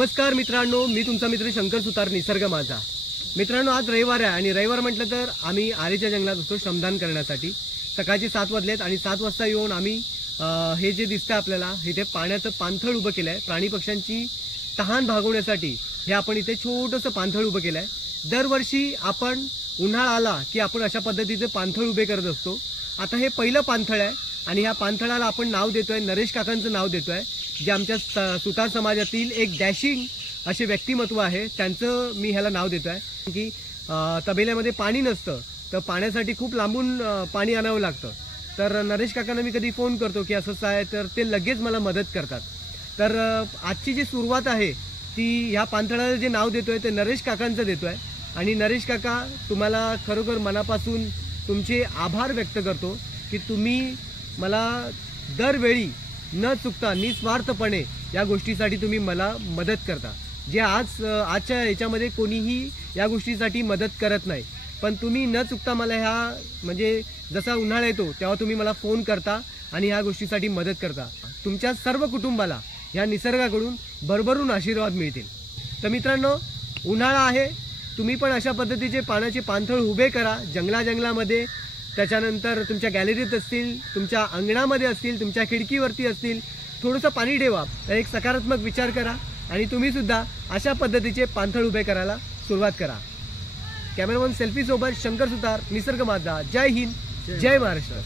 नमस्कार मित्रांनो, मी तुमचा मित्र शंकर सुतार, निसर्ग माझा. मित्रांनो, आज रविवार आहे आणि रविवार म्हटलं तर आम्ही आरेच्या जंगलात असतो श्रमदान करण्यासाठी. सकाळचे 7 वाजलेत आणि 7 वाजता येऊन आम्ही हे जे दिसतं आपल्याला इथे पाण्याचं पाणथळ उभं केलं आहे. प्राणी पक्ष्यांची तहान भागवण्यासाठी हे आपण इथे छोटंसं पाणथळ उभं केलं आहे. दरवर्षी आपण उन्हाळा आला की आपण अशा पद्धतीचे पाणथळ उभे करत असतो. आता हे पहिलं पाणथळ आहे आणि ह्या पाणथळाला आपण नाव देतोय, नरेश काकांचं नाव देतोय, जे आमच्या सुतार समाजातील एक डॅशिंग असे व्यक्तिमत्व आहे. त्यांचं मी ह्याला नाव देतोय की तबेल्यामध्ये पाणी नसतं तर पाण्यासाठी खूप लांबून पाणी आणावं लागतं. तर नरेश काकांना मी कधी फोन करतो की असंच आहे तर ते लगेच मला मदत करतात. तर आजची जी सुरुवात आहे ती ह्या पाणथळाला जे नाव देतोय ते नरेश काकांचं देतोय. आणि नरेश काका, तुम्हाला खरोखर मनापासून तुमचे आभार व्यक्त करतो की तुम्ही मला दरवेळी न चुकता निस्वार्थपणे या गोष्टीसाठी तुम्ही मला मदत करता. जे आजच्या याच्यामध्ये कोणीही या गोष्टीसाठी मदत करत नाही, पण तुम्ही न चुकता मला ह्या म्हणजे जसा उन्हाळा येतो तेव्हा तुम्ही मला फोन करता आणि ह्या गोष्टीसाठी मदत करता. तुमच्या सर्व कुटुंबाला ह्या निसर्गाकडून भरभरून आशीर्वाद मिळतील. तर मित्रांनो, उन्हाळा आहे, तुम्ही पण अशा पद्धतीचे पाण्याचे पाणथळ उभे करा जंगलामध्ये. त्याच्यानंतर तुमच्या गॅलरीत असतील, तुमच्या अंगणामध्ये असतील, तुमच्या खिडकीवरती असतील, थोडंसं पाणी ठेवा. तर एक सकारात्मक विचार करा आणि तुम्ही सुद्धा अशा पद्धतीचे पाणथळ उभे करायला सुरुवात करा. कॅमेरामन सेल्फी सोबत शंकर सुतार, निसर्ग माझा. जय हिंद, जय महाराष्ट्र.